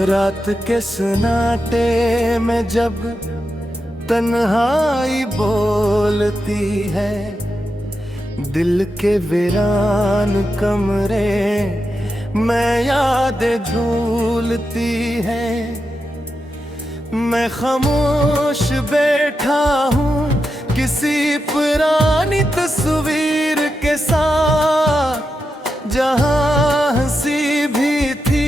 रात के सन्नाटे में जब तन्हाई बोलती है, दिल के वीरान कमरे में यादें झूलती है। मैं खामोश बैठा हूँ किसी पुरानी तस्वीर के साथ, जहाँ हंसी भी थी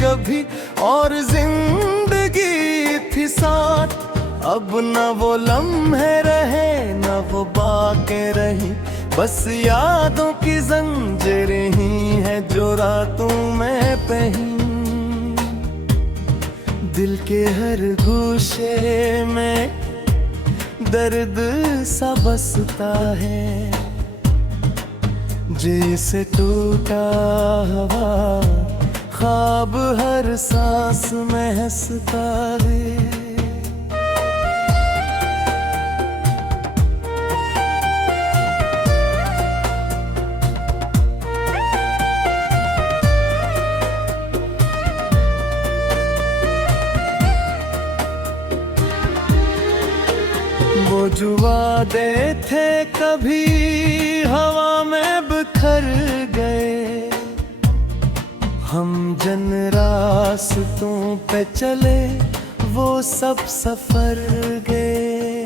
कभी और जिंदगी थी साथ। अब न वो लम्हे रहे न वो बातें रही, बस यादों की जंजीरें ही है जो रातों में पही। दिल के हर गोशे में दर्द सा बसता है, जैसे टूटा हवा ख्वाब हर सांस में हंसता है। वो जो वादे थे कभी हवा में बिखर गए, हम जिन रास्तों पे चले वो सब सफर गए।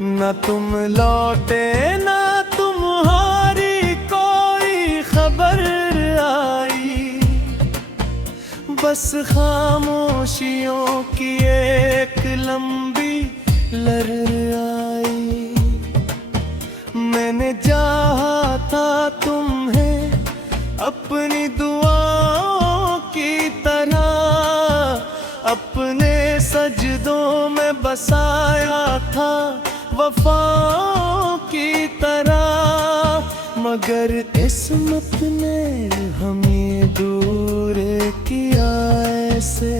न तुम लौटे न तुम्हारी कोई खबर आई, बस खामोशियों की एक लंबी लहर आई। मैंने चाहा था तुम्हें अपनी दुआओं की तरह, अपने सजदों में बसाया था वफाओं की तरह। मगर किस्मत ने हमें दूर किया ऐसे,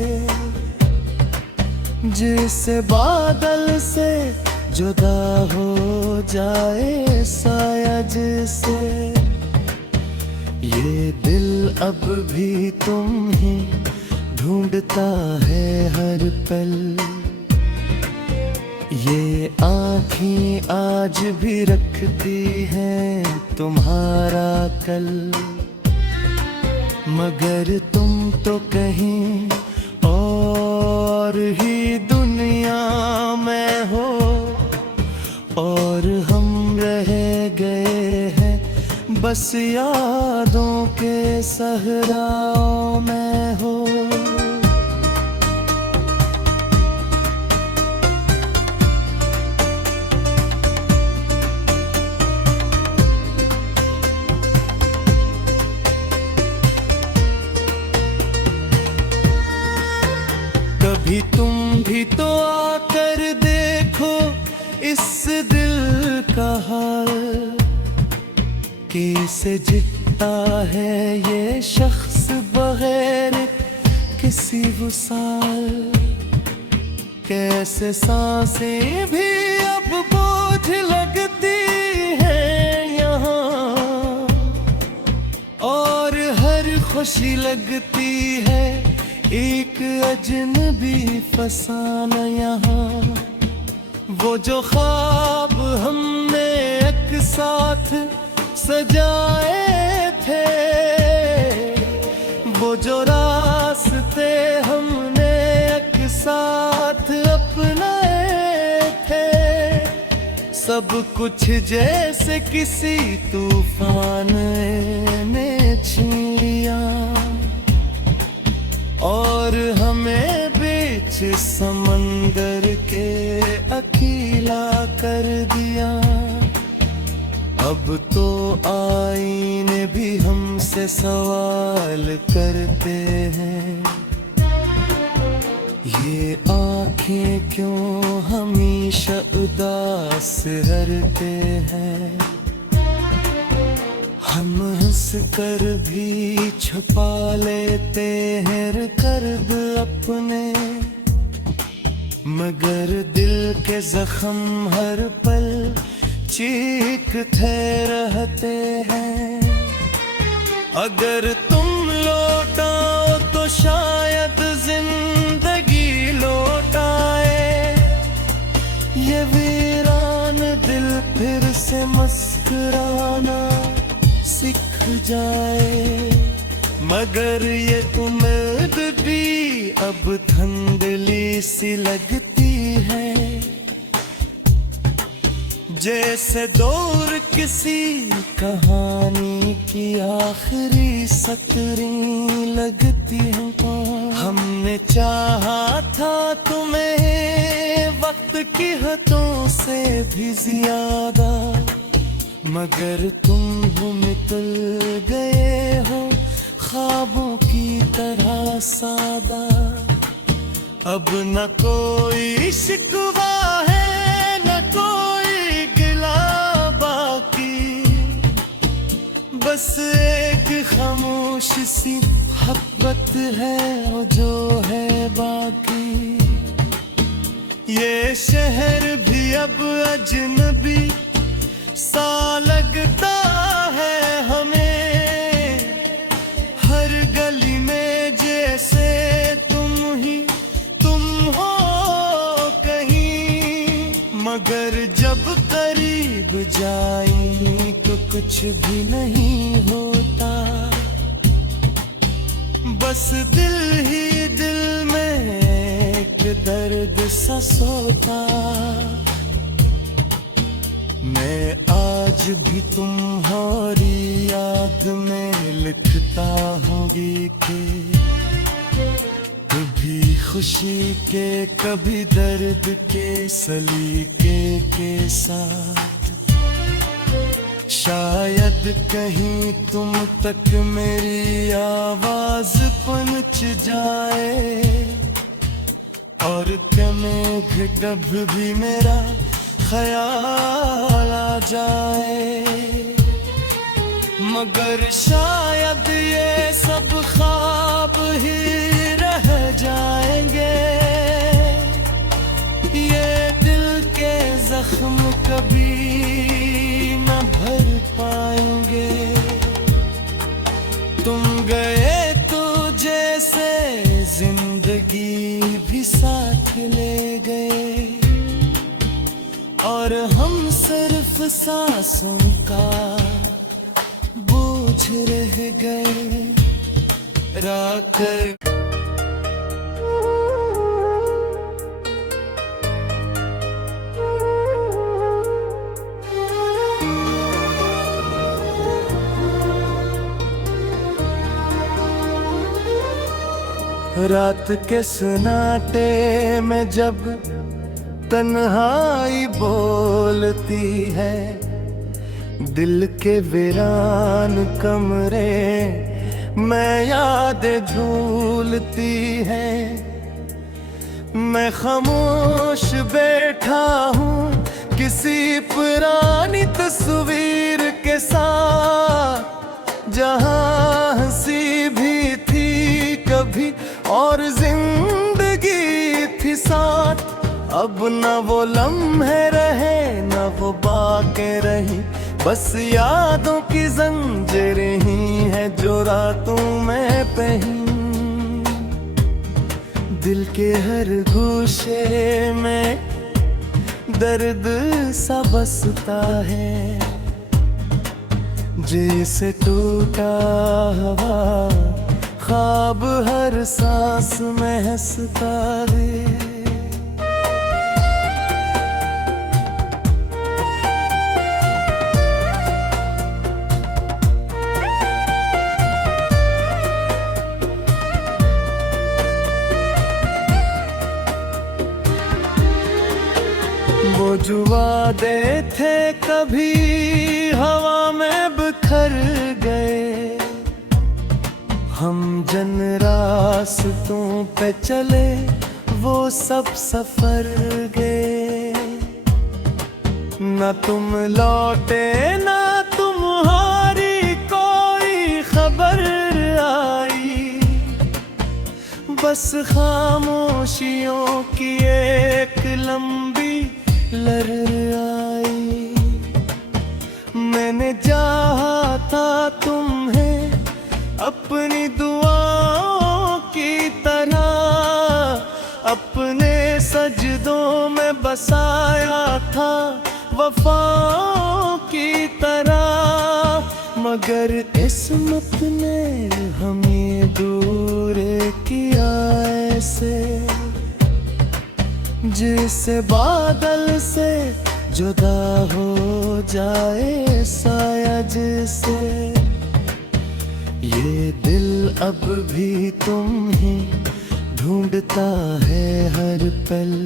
जिससे बादल से जुदा हो जाए साया जिसे। ये दिल अब भी तुम ही ढूंढता है हर पल, ये आँखें आज भी रखती हैं तुम्हारा कल। मगर तुम तो कहीं और ही दुनिया में हो, और हम रह गए हैं बस यादों के सहराओं में हो। कभी तुम भी तो आकर देखो इस दिल का हाल, कैसे जीता है ये शख्स बगैर किसी वसाल। कैसे सांसें भी अब बोझ लगती है यहाँ, और हर खुशी लगती है एक अजनबी फसाना यहाँ। वो जो ख्वाब हमने एक साथ सजाए थे, वो जो रास्ते हमने एक साथ अपनाए थे, सब कुछ जैसे किसी तूफान ने छीन लिया, और हमें बीच समंदर के अकेला कर दिया। अब तो आईने भी हमसे सवाल करते हैं, ये आँखें क्यों हमेशा उदास रहते हैं। हम हंस कर भी छुपा लेते हैं कर्द अपने, मगर दिल के जख्म हर पल चीखते रहते हैं। अगर तुम लौटाओ तो शायद जाए, मगर ये उम्मीद भी अब धुंधली सी लगती है। जैसे दौर किसी कहानी की आखिरी सतरें लगती हैं। हमने चाहा था तुम्हें वक्त की हदों से भी ज्यादा, मगर तुम निकल गए हो ख्वाबों की तरह सादा। अब न कोई शिकवा है न कोई गिला बाकी, बस एक खामोश सी मोहब्बत है वो जो है बाकी। ये शहर भी अब अजनबी सा लगता है हमें, हर गली में जैसे तुम ही तुम हो कहीं। मगर जब करीब जाएं तो कुछ भी नहीं होता, बस दिल ही दिल में एक दर्द सा सोता। मैं आज भी तुम्हारी याद में लिखता हूँ गीत, कभी खुशी के कभी दर्द के सलीके के साथ। शायद कहीं तुम तक मेरी आवाज पहुंच जाए, और क्या मेघ डब भी मेरा ख्याल आ जाए। मगर शायद ये सब ख्वाब ही रह जाएंगे, ये दिल के जख्म कभी न भर पाएंगे। तुम गए तो जैसे जिंदगी भी साथ ले गए, और हम सिर्फ सांसों का बोझ रह गए रात। रात के सन्नाटे में जब तन्हाई बोलती है, दिल के वीरान कमरे में यादें झूलती है। मैं खामोश बैठा हूँ किसी पुरानी तस्वीर के साथ, जहाँ हंसी भी थी कभी और जिंदगी थी साथ। अब न वो लम्हे रहे न वो बातें रही, बस यादों की जंजीरें ही है जो रातों में पही। दिल के हर गोशे में दर्द सा बसता है, जैसे टूटा हवा ख्वाब हर सांस में हंसता है। वो जो वादे थे कभी हवा में बिखर गए, हम जन रास्तों पे चले वो सब सफर गए। न तुम लौटे न तुम्हारी कोई खबर आई, बस खामोशियों की एक लंबी लहर आई। मैंने चाहा था तुम्हें अपनी दुआओं की तरह, अपने सजदों में बसाया था वफाओं की तरह। मगर किस्मत ने हमें दूर किया ऐसे, जिससे बादल से जुदा हो जाए साया जिसे। ये दिल अब भी तुम ही ढूंढता है हर पल,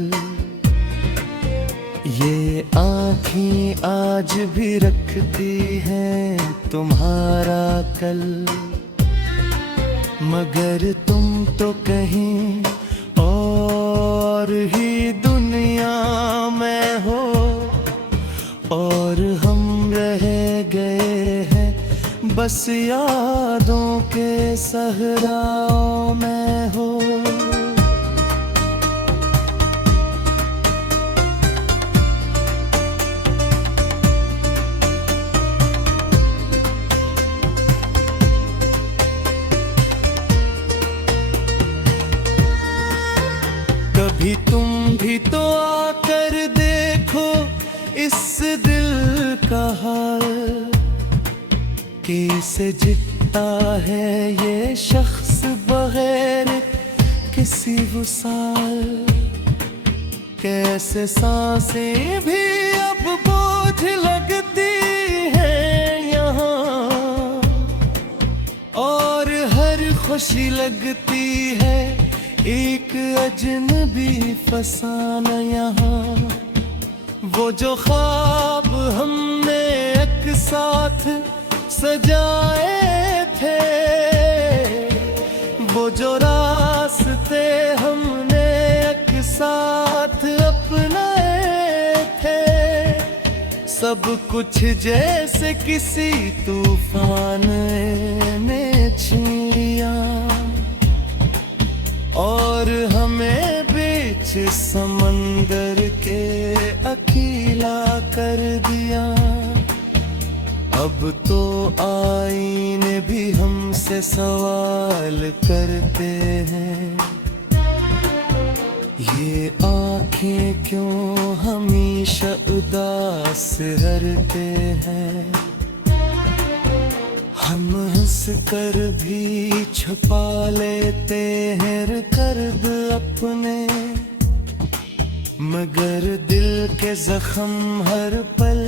ये आँखें आज भी रखती हैं तुम्हारा कल। मगर तुम तो कहीं और ही दुनिया में हो, और हम रह गए हैं बस यादों के सहराओं में हो। कभी तुम भी तो आकर देखो इस दिल का हाल, कैसे जीता है ये शख्स बगैर किसी वसाल। कैसे सांसें भी अब बोझ लगती हैं यहाँ, और हर खुशी लगती है एक अजनबी फसाना यहाँ। वो जो ख्वाब हमने एक साथ सजाए थे, वो जो रास्ते हमने एक साथ अपनाए थे, सब कुछ जैसे किसी तूफान ने छीन लिया, और हमें बीच समंदर के अकेला कर दिया। अब तो आईने भी हमसे सवाल करते हैं, ये आँखें क्यों हमेशा उदास रहते हैं। हम हंस कर भी छुपा लेते हैं कर्द अपने, मगर दिल के जख्म हर पल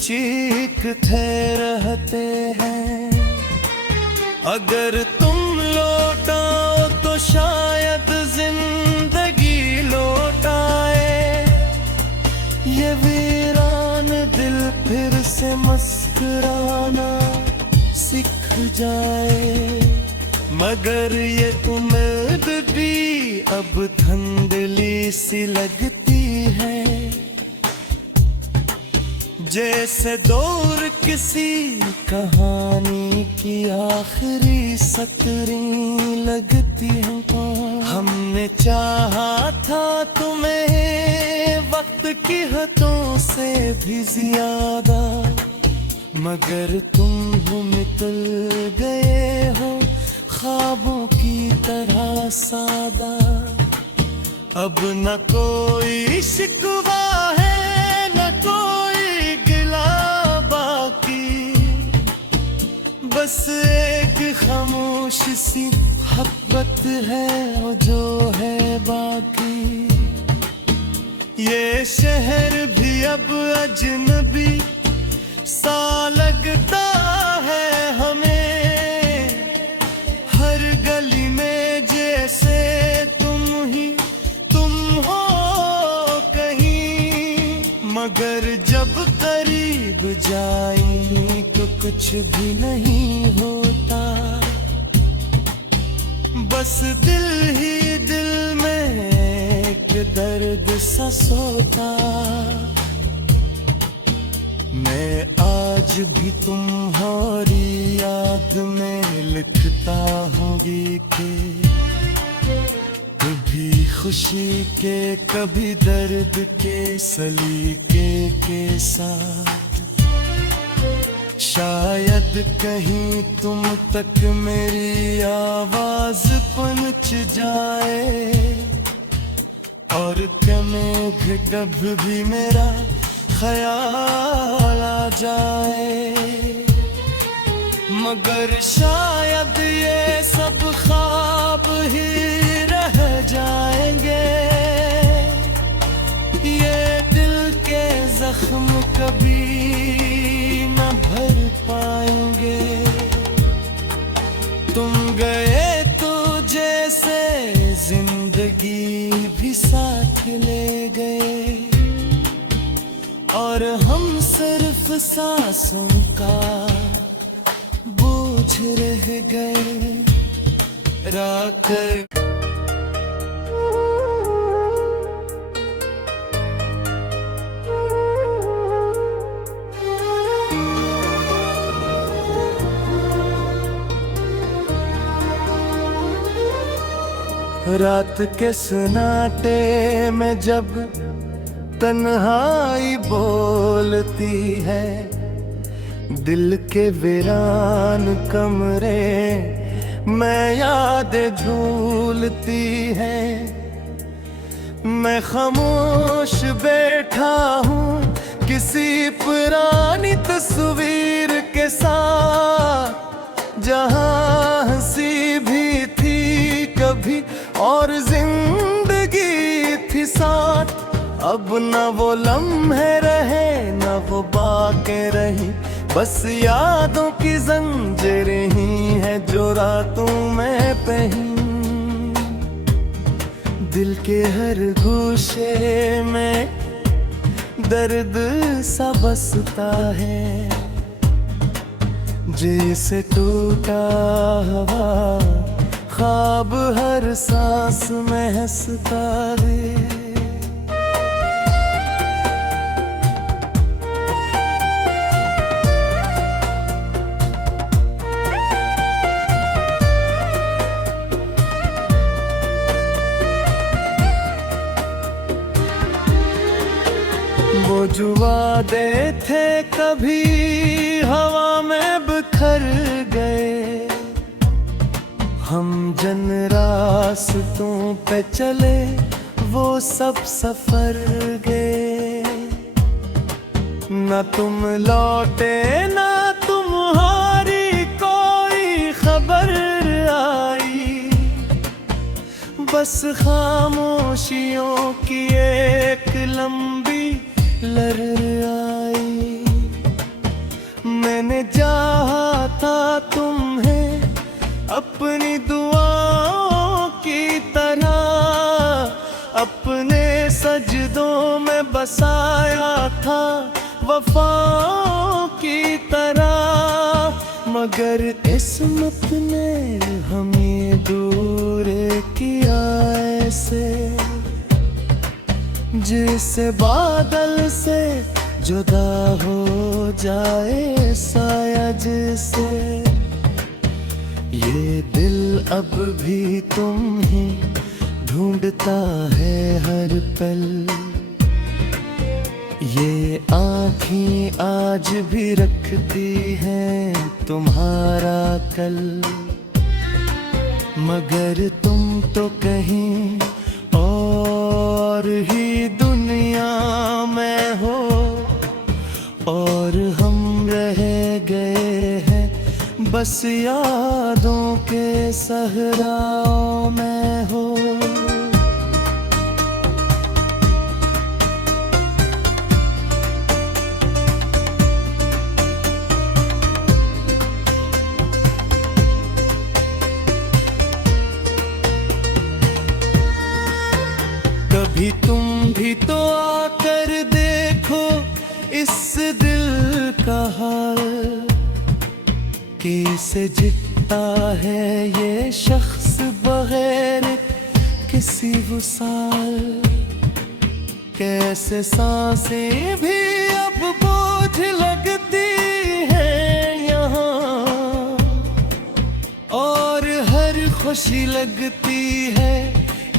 चीखते रहते हैं। अगर तुम लौटाओ तो शायद जिंदगी लौट आए, ये वीरान दिल फिर से मुस्कुराना सीख जाए। मगर ये उम्मीद भी अब धुंधली सी लगती है, जैसे दौर किसी कहानी की आखिरी सतरें लगती हैं। हमने चाहा था तुम्हें वक्त की हदों से भी ज्यादा, मगर तुम हो मिटल गए हो ख्वाबों की तरह सादा। अब न कोई शिकवा है न कोई गिला बाकी, बस एक खामोश सी मोहब्बत है जो है बाकी। ये शहर भी अब अजनबी सा लगता है हमें, हर गली में जैसे तुम ही तुम हो कहीं। मगर जब करीब जाएं तो कुछ भी नहीं होता, बस दिल ही दिल में एक दर्द सा सोता। मैं आज भी तुम्हारी याद में लिखता हूँ गीत, कभी खुशी के कभी दर्द के सलीके के साथ। शायद कहीं तुम तक मेरी आवाज पहुंच जाए, और कभी कभी भी मेरा ख्याल आ जाए। मगर शायद ये सब ख्वाब ही रह जाएंगे। ये दिल के जख्म कभी न भर पाएंगे। तुम गए तो जैसे जिंदगी भी साथ ले गए, और हम सिर्फ सांसों का बोझ रह गए। रात रात के सन्नाटे में जब तन्हाई बोलती है, दिल के वीरान कमरे में यादें झूलती है। मैं खामोश बैठा हूँ किसी पुरानी तस्वीर के साथ, जहाँ हंसी भी थी कभी और जिंदगी थी साथ। अब न वो लम्हे रहे न वो बातें रही, बस यादों की जंजीरें ही है जो रातों में पही। दिल के हर गोशे में दर्द सा बसता है, जैसे टूटा हवा ख्वाब हर सांस में हंसता है। वो जो वादे थे कभी हवा में बिखर गए, हम जन रास्तों पे चले वो सब सफर गए। न तुम लौटे न तुम्हारी कोई खबर आई, बस खामोशियों की एक लंबी लहर आई। मैंने चाहा था तुम्हें अपनी दुआओं की तरह, अपने सजदों में बसाया था वफाओं की तरह। मगर किस्मत ने हमें दूर किया ऐसे, जिससे बादल से जुदा हो जाए साया जिसे। ये दिल अब भी तुम ही ढूंढता है हर पल, ये आँखें आज भी रखती हैं तुम्हारा कल। मगर तुम तो कहीं और ही दुनिया में हो, और हम रह गए हैं बस यादों के सहराओं में हो। कभी तुम भी तो आकर देखो इस दिल का हाल, कैसे जीता है ये शख्स बगैर किसी वसाल। कैसे सांसें भी अब बोझ लगती हैं यहाँ, और हर खुशी लगती है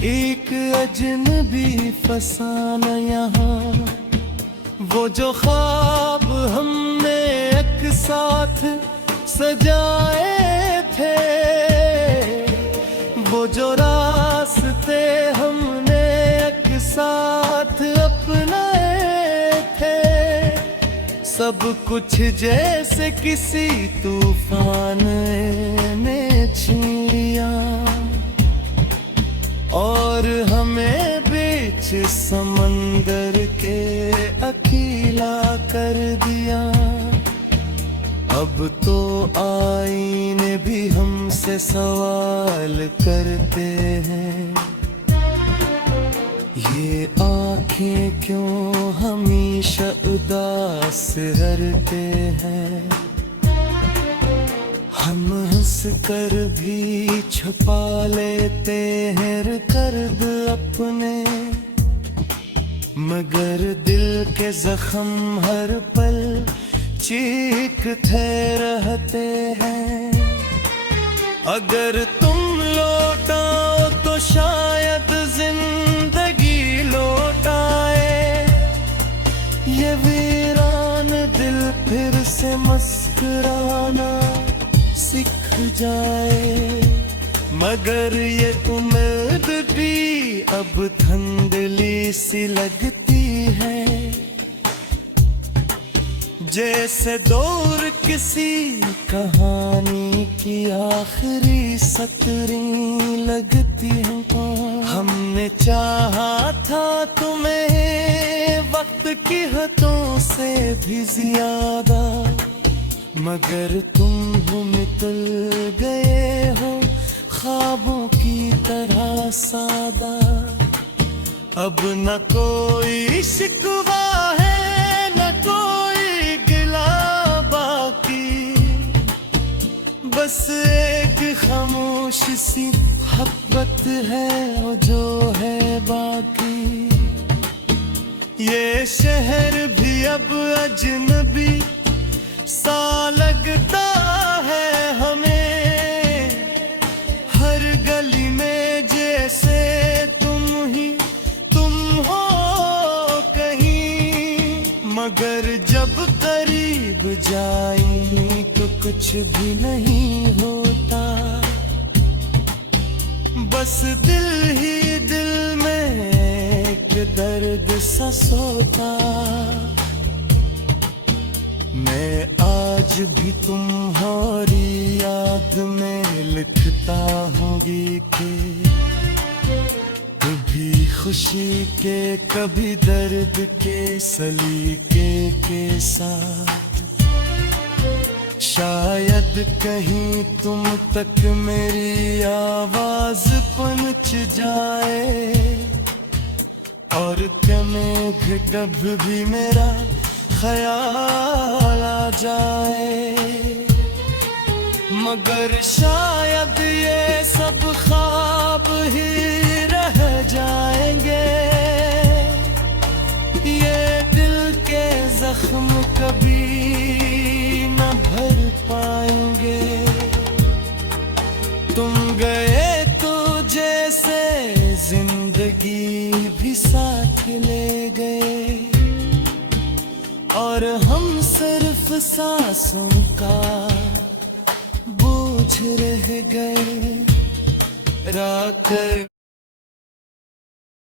एक अजनबी फसाना यहाँ। वो जो ख्वाब हमने एक साथ सजाए थे, वो जो रास्ते हमने एक साथ अपनाए थे, सब कुछ जैसे किसी तूफान ने छीन लिया और हमें बीच समंदर के अकेला कर दिया। अब तो आईने भी हमसे सवाल करते हैं, ये आँखें क्यों हमेशा उदास रहते हैं। हम हंस कर भी छुपा लेते हैं कर्द अपने, मगर दिल के जख्म हर पल चीखते रहते हैं। अगर तुम लौटाओ तो शायद जिंदगी लौट आए, ये वीरान दिल फिर से मुस्कुराना सीख जाए। मगर ये उम्मीद भी अब धुंधली सी लगती है, जैसे दौर किसी कहानी की आखिरी सतरें लगती हैं। हमने चाहा था तुम्हें वक्त की हदों से भी ज्यादा, मगर तुम हो मिटल गए हो ख्वाबों की तरह सादा। अब न कोई शिकवा है न कोई गिला बाकी, बस एक खामोश सी मोहब्बत है जो है बाकी। ये शहर भी अब अजनबी सा लगता है हमें, हर गली में जैसे तुम हो कहीं। मगर जब करीब जाएं तो कुछ भी नहीं होता, बस दिल ही दिल में एक दर्द सा सोता। मैं आज भी तुम्हारी याद में लिखता हूँ गीत, कभी खुशी के कभी दर्द के सलीके के साथ। शायद कहीं तुम तक मेरी आवाज पहुंच जाए, और कभी कभी भी मेरा ख्याल आ जाए। मगर शायद ये सब ख्वाब ही रह जाएंगे, ये दिल के जख्म कभी न भर पाएंगे। तुम गए तो जैसे जिंदगी भी साथ ले गए, और हम सिर्फ सांसों का बोझ रह गए। रात